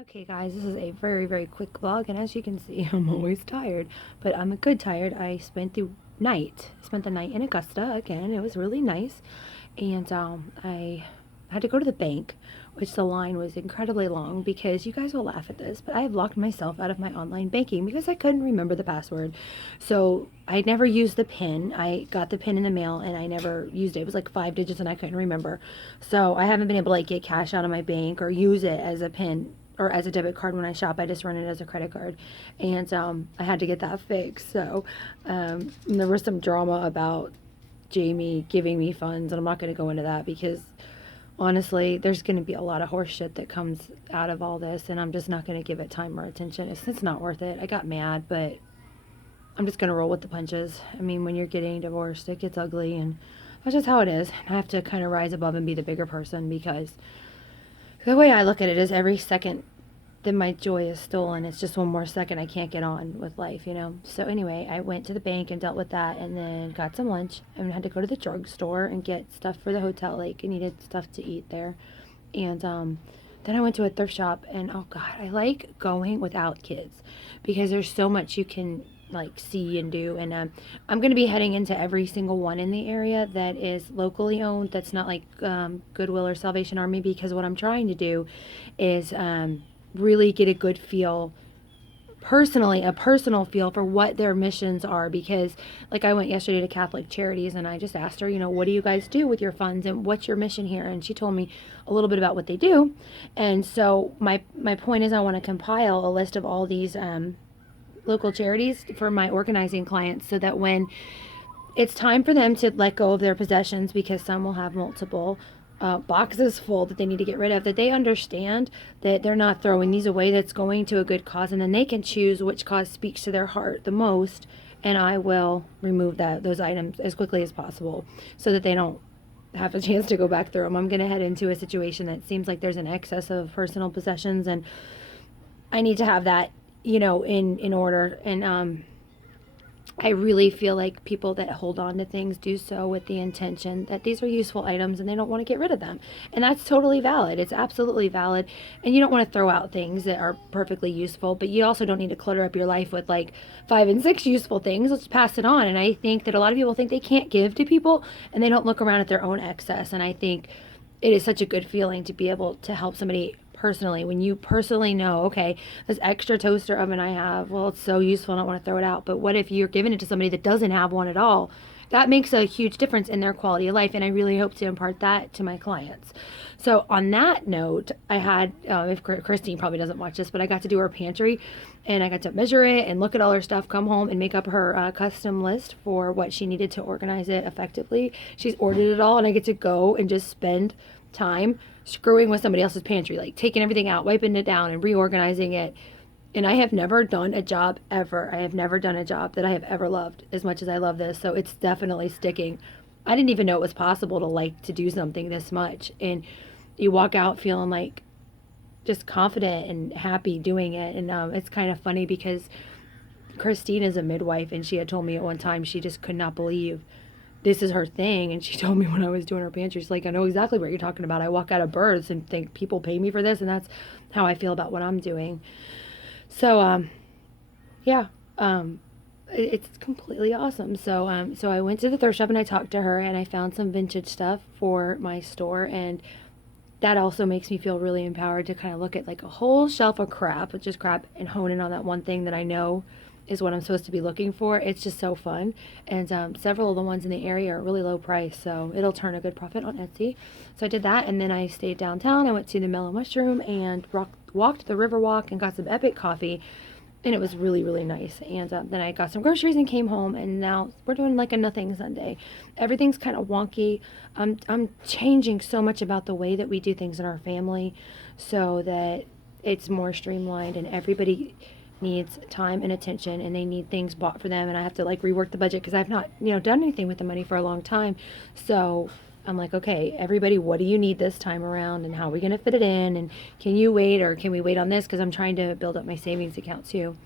Okay, guys, this is a very, very quick vlog, and as you can see, I'm always tired, but I'm a good tired. I spent the night in Augusta again. It was really nice, and I had to go to the bank, which the line was incredibly long because you guys will laugh at this, but I have locked myself out of my online banking because I couldn't remember the password. So I never used the PIN. I got the PIN in the mail and I never used it. It was like 5 digits and I couldn't remember. So I haven't been able to like get cash out of my bank or use it as a PIN or as a debit card when I shop. I just run it as a credit card, and I had to get that fixed. So there was some drama about Jamie giving me funds, and I'm not going to go into that because honestly, there's going to be a lot of horse shit that comes out of all this, and I'm just not going to give it time or attention. It's not worth it. I got mad, but I'm just going to roll with the punches. I mean, when you're getting divorced, it gets ugly, and that's just how it is. I have to kind of rise above and be the bigger person because the way I look at it is every second that my joy is stolen, it's just one more second I can't get on with life, you know? So anyway, I went to the bank and dealt with that and then got some lunch and had to go to the drugstore and get stuff for the hotel. Like, I needed stuff to eat there. And then I went to a thrift shop and oh God, I like going without kids because there's so much you can like see and do. And I'm going to be heading into every single one in the area that is locally owned, that's not like Goodwill or Salvation Army, because what I'm trying to do is really get a good feel personally, a personal feel for what their missions are. Because like I went yesterday to Catholic Charities and I just asked her, you know, what do you guys do with your funds and what's your mission here? And she told me a little bit about what they do. And so my point is I want to compile a list of all these local charities for my organizing clients so that when it's time for them to let go of their possessions, because some will have multiple boxes full that they need to get rid of, that they understand that they're not throwing these away, that's going to a good cause, and then they can choose which cause speaks to their heart the most, and I will remove those items as quickly as possible so that they don't have a chance to go back through them. I'm going to head into a situation that seems like there's an excess of personal possessions, and I need to have that, you know, in order. And I really feel like people that hold on to things do so with the intention that these are useful items and they don't want to get rid of them. And that's totally valid. It's absolutely valid. And you don't want to throw out things that are perfectly useful, but you also don't need to clutter up your life with like 5 and 6 useful things. Let's pass it on. And I think that a lot of people think they can't give to people and they don't look around at their own excess. And I think it is such a good feeling to be able to help somebody personally, when you personally know, okay, this extra toaster oven I have, well, it's so useful, I don't want to throw it out. But what if you're giving it to somebody that doesn't have one at all? That makes a huge difference in their quality of life, and I really hope to impart that to my clients. So on that note, I had, if Christine probably doesn't watch this, but I got to do her pantry, and I got to measure it and look at all her stuff, come home and make up her custom list for what she needed to organize it effectively. She's ordered it all, and I get to go and just spend time screwing with somebody else's pantry, like taking everything out, wiping it down, and reorganizing it. And I have never done a job ever. I have never done a job that I have ever loved as much as I love this. So it's definitely sticking. I didn't even know it was possible to like to do something this much. And you walk out feeling like just confident and happy doing it. And it's kind of funny because Christine is a midwife, and she had told me at one time she just could not believe this is her thing. And she told me when I was doing her pantry, she's like, I know exactly what you're talking about. I walk out of births and think people pay me for this, and that's how I feel about what I'm doing. So yeah, it's completely awesome. So I went to the thrift shop and I talked to her and I found some vintage stuff for my store, and that also makes me feel really empowered to kind of look at like a whole shelf of crap, which is crap, and hone in on that one thing that I know is what I'm supposed to be looking for. It's just so fun. And several of the ones in the area are really low price, so it'll turn a good profit on Etsy. So I did that, and then I stayed downtown. I went to the Mellow Mushroom and walked the river walk and got some epic coffee, and it was really, really nice. And then I got some groceries and came home, and now we're doing like a nothing Sunday. Everything's kind of wonky. I'm changing so much about the way that we do things in our family so that it's more streamlined, and everybody needs time and attention, and they need things bought for them, and I have to like rework the budget because I've not, you know, done anything with the money for a long time. So I'm like, okay, everybody, what do you need this time around, and how are we going to fit it in, and can you wait, or can we wait on this, because I'm trying to build up my savings account too.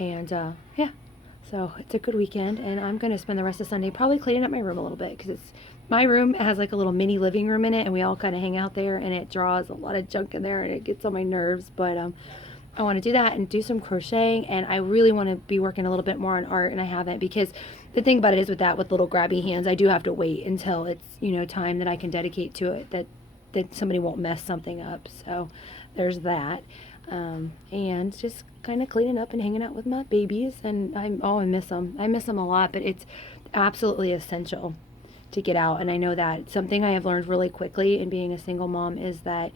And yeah, so it's a good weekend, and I'm going to spend the rest of Sunday probably cleaning up my room a little bit because it's my room has like a little mini living room in it, and we all kind of hang out there, and it draws a lot of junk in there, and it gets on my nerves. But I want to do that and do some crocheting, and I really want to be working a little bit more on art, and I haven't, because the thing about it is with that, with little grabby hands, I do have to wait until it's, you know, time that I can dedicate to it, that somebody won't mess something up. So there's that. And just kind of cleaning up and hanging out with my babies, and I miss them. I miss them a lot, but it's absolutely essential to get out. And I know that something I have learned really quickly in being a single mom is that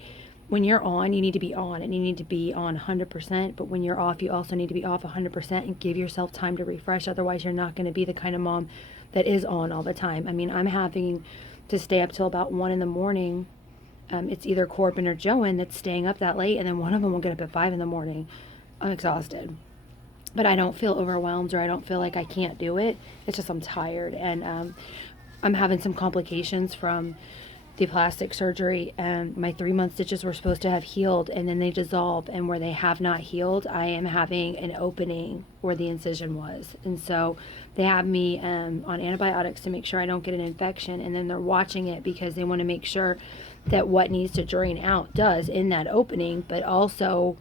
when you're on, you need to be on, and you need to be on 100%. But when you're off, you also need to be off 100% and give yourself time to refresh. Otherwise, you're not going to be the kind of mom that is on all the time. I mean, I'm having to stay up till about 1 in the morning. It's either Corbin or Joan that's staying up that late, and then one of them will get up at 5 in the morning. I'm exhausted. But I don't feel overwhelmed, or I don't feel like I can't do it. It's just I'm tired, and I'm having some complications from the plastic surgery, and my 3-month stitches were supposed to have healed, and then they dissolved, and where they have not healed, I am having an opening where the incision was. And so they have me on antibiotics to make sure I don't get an infection, and then they're watching it because they want to make sure that what needs to drain out does in that opening, but also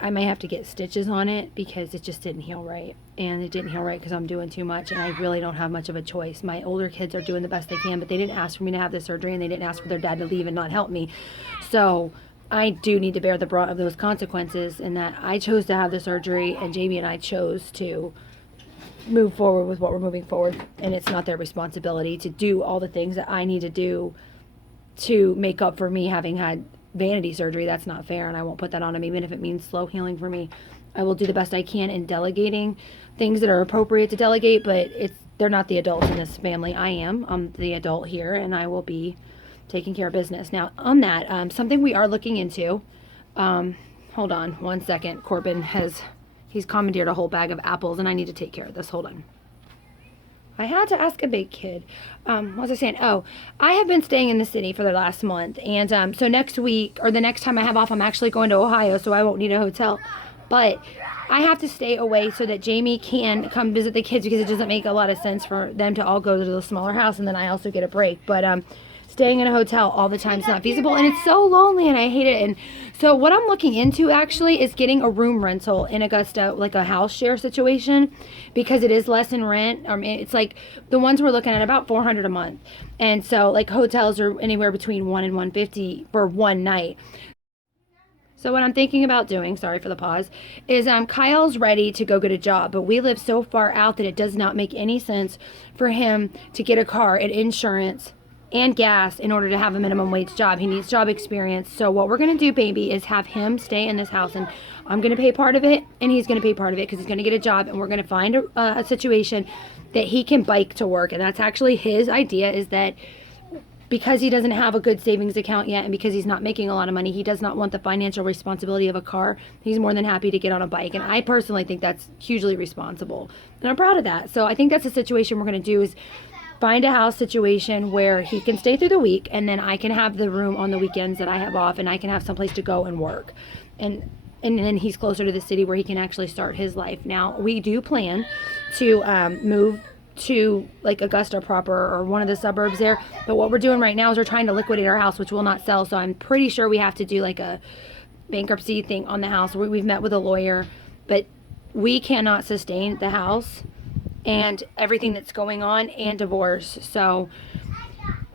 I might have to get stitches on it because it just didn't heal right. And it didn't heal right because I'm doing too much, and I really don't have much of a choice. My older kids are doing the best they can, but they didn't ask for me to have the surgery, and they didn't ask for their dad to leave and not help me. So I do need to bear the brunt of those consequences, in that I chose to have the surgery, and Jamie and I chose to move forward with what we're moving forward. And it's not their responsibility to do all the things that I need to do to make up for me having had vanity surgery. That's not fair, and I won't put that on them, even if it means slow healing for me. I will do the best I can in delegating things that are appropriate to delegate, but they're not the adults in this family. I'm the adult here, and I will be taking care of business. Now, on that, something we are looking into, hold on one second. Corbin he's commandeered a whole bag of apples, and I need to take care of this. Hold on. I had to ask a big kid. What was I saying? Oh, I have been staying in the city for the last month. And so next week, or the next time I have off, I'm actually going to Ohio, so I won't need a hotel. But I have to stay away so that Jamie can come visit the kids, because it doesn't make a lot of sense for them to all go to the smaller house, and then I also get a break. But staying in a hotel all the time is not feasible, and it's so lonely, and I hate it. And so what I'm looking into actually is getting a room rental in Augusta, like a house share situation, because it is less in rent. It's like the ones we're looking at about $400 a month, and so like hotels are anywhere between $1 and $150 for one night. So what I'm thinking about doing, sorry for the pause, is Kyle's ready to go get a job, but we live so far out that it does not make any sense for him to get a car and insurance and gas in order to have a minimum wage job. He needs job experience. So what we're going to do, baby, is have him stay in this house, and I'm going to pay part of it, and he's going to pay part of it, because he's going to get a job, and we're going to find a situation that he can bike to work. And that's actually his idea, is that because he doesn't have a good savings account yet, and because he's not making a lot of money, he does not want the financial responsibility of a car. He's more than happy to get on a bike, and I personally think that's hugely responsible, and I'm proud of that. So I think that's a situation we're going to do, is find a house situation where he can stay through the week, and then I can have the room on the weekends that I have off, and I can have someplace to go and work. And then he's closer to the city where he can actually start his life. Now, we do plan to move to like Augusta proper, or one of the suburbs there, but what we're doing right now is we're trying to liquidate our house, which will not sell. So I'm pretty sure we have to do like a bankruptcy thing on the house. We've met with a lawyer, but we cannot sustain the house and everything that's going on, and divorce. So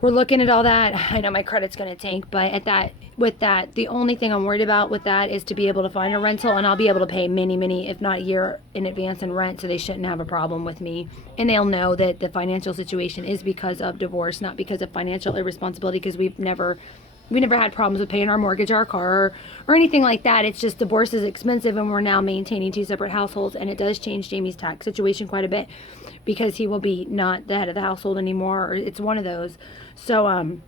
we're looking at all that. I know my credit's going to tank, but with that, the only thing I'm worried about with that is to be able to find a rental, and I'll be able to pay many, if not a year in advance in rent, so they shouldn't have a problem with me. And they'll know that the financial situation is because of divorce, not because of financial irresponsibility, because we never had problems with paying our mortgage, our car, or anything like that. It's just divorce is expensive, and we're now maintaining 2 separate households, and it does change Jamie's tax situation quite a bit, because he will be not the head of the household anymore, or it's one of those. So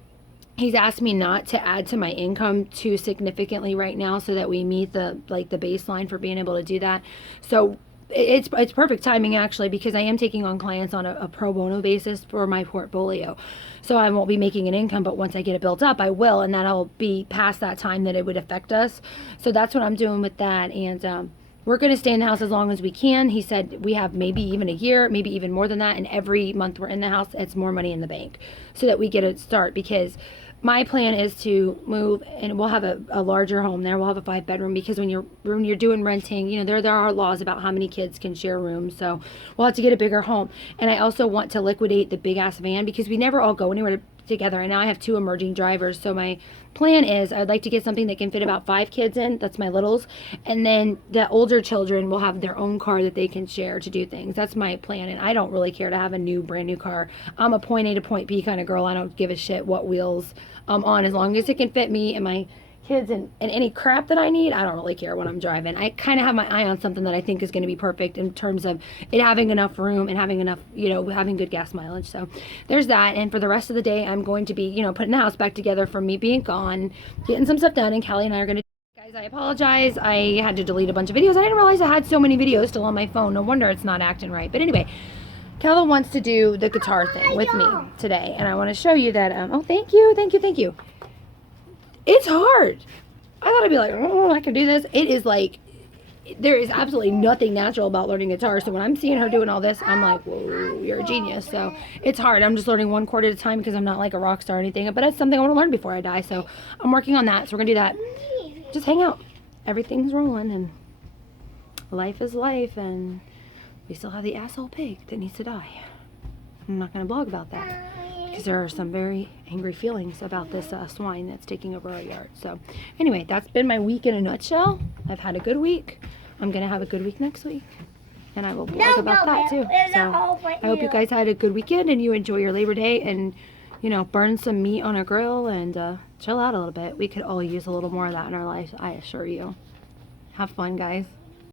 he's asked me not to add to my income too significantly right now, so that we meet the baseline for being able to do that. So it's perfect timing, actually, because I am taking on clients on a pro bono basis for my portfolio. So I won't be making an income, but once I get it built up, I will, and that'll be past that time that it would affect us. So that's what I'm doing with that. And we're going to stay in the house as long as we can. He said we have maybe even a year, maybe even more than that. And every month we're in the house, it's more money in the bank so that we get a start, because my plan is to move and we'll have a larger home there. We'll have a 5-bedroom, because when you're doing renting, you know, there are laws about how many kids can share rooms. So we'll have to get a bigger home. And I also want to liquidate the big ass van, because we never all go anywhere together. And now I have 2 emerging drivers. So my plan is I'd like to get something that can fit about 5 kids in. That's my littles. And then the older children will have their own car that they can share to do things. That's my plan. And I don't really care to have a brand new car. I'm a point A to point B kind of girl. I don't give a shit what wheels I'm on, as long as it can fit me and my kids and any crap that I need. I don't really care when I'm driving. I kind of have my eye on something that I think is going to be perfect in terms of it having enough room and having enough, you know, having good gas mileage. So there's that. And for the rest of the day, I'm going to be, you know, putting the house back together from me being gone, getting some stuff done. And Callie and I are going to, guys, I apologize. I had to delete a bunch of videos. I didn't realize I had so many videos still on my phone. No wonder it's not acting right. But anyway, Calla wants to do the guitar thing with me today. And I want to show you that, oh, thank you. It's hard. I thought I'd be like, oh, I can do this. It is like, there is absolutely nothing natural about learning guitar. So when I'm seeing her doing all this, I'm like, whoa, you're a genius. So it's hard. I'm just learning 1 chord at a time, because I'm not like a rock star or anything. But it's something I want to learn before I die. So I'm working on that. So we're going to do that. Just hang out. Everything's rolling, and life is life. And we still have the asshole pig that needs to die. I'm not going to blog about that, because there are some very angry feelings about this swine that's taking over our yard. So anyway, that's been my week in a nutshell. I've had a good week. I'm going to have a good week next week, and I will blog about that too. So I hope you guys had a good weekend and you enjoy your Labor Day, and, you know, burn some meat on a grill and chill out a little bit. We could all use a little more of that in our lives, I assure you. Have fun, guys.